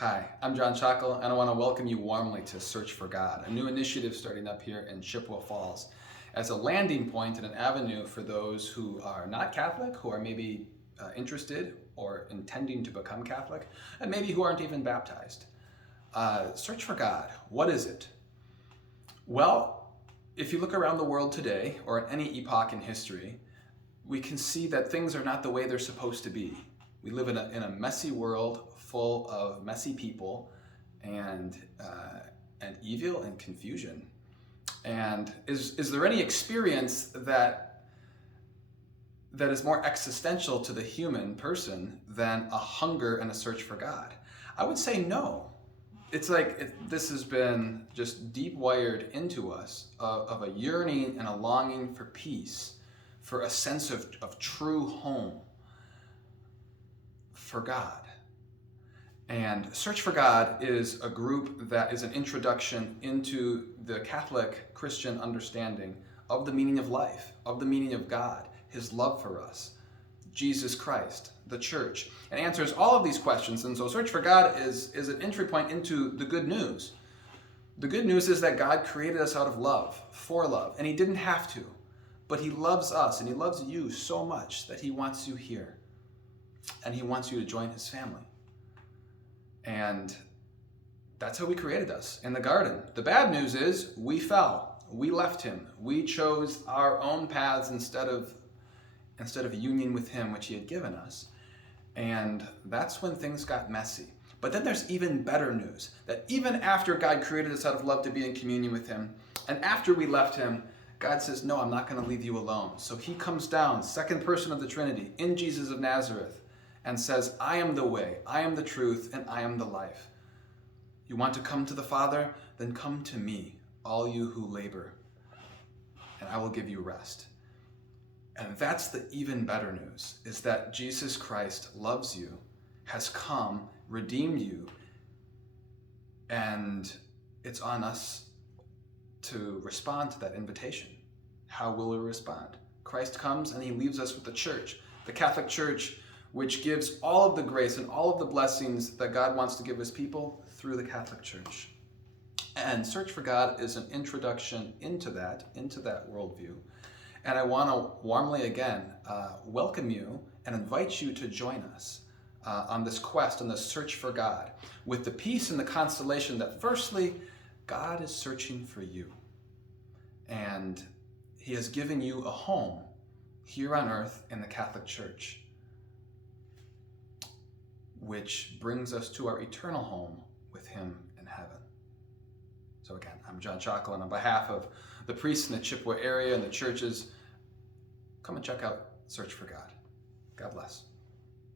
Hi, I'm John Chockle, and I want to welcome you warmly to Search for God, a new initiative starting up here in Chippewa Falls as a landing point and an avenue for those who are not Catholic, who are maybe interested or intending to become Catholic, and maybe who aren't even baptized. Search for God, what is it? Well, if you look around the world today, or at any epoch in history, we can see that things are not the way they're supposed to be. We live in a messy world full of messy people and evil and confusion. And is there any experience that is more existential to the human person than a hunger and a search for God? I would say no. It's like this has been just deep wired into us of a yearning and a longing for peace, for a sense of true home, for God. And Search for God is a group that is an introduction into the Catholic Christian understanding of the meaning of life, of the meaning of God, His love for us, Jesus Christ, the church, and answers all of these questions. And so Search for God is an entry point into the good news. The good news is that God created us out of love, for love, and He didn't have to, but He loves us and He loves you so much that He wants you here, and He wants you to join His family. And that's how He created us in the garden. The bad news is we fell. We left Him. We chose our own paths instead of union with Him, which He had given us. And that's when things got messy. But then there's even better news, that even after God created us out of love to be in communion with Him, and after we left Him, God says, no, I'm not going to leave you alone. So He comes down, second person of the Trinity, in Jesus of Nazareth, and says, I am the way, I am the truth, and I am the life. You want to come to the Father? Then come to me, all you who labor, and I will give you rest. And that's the even better news, is that Jesus Christ loves you, has come, redeemed you, and it's on us to respond to that invitation. How will we respond? Christ comes and He leaves us with the church, the Catholic Church, which gives all of the grace and all of the blessings that God wants to give His people through the Catholic Church. And Search for God is an introduction into that worldview. And I want to warmly again welcome you and invite you to join us on this quest, on this search for God, with the peace and the consolation that firstly, God is searching for you. And He has given you a home here on earth in the Catholic Church, which brings us to our eternal home with Him in heaven. So again, I'm John Chockle, and on behalf of the priests in the Chippewa area and the churches, come and check out Search for God. God bless.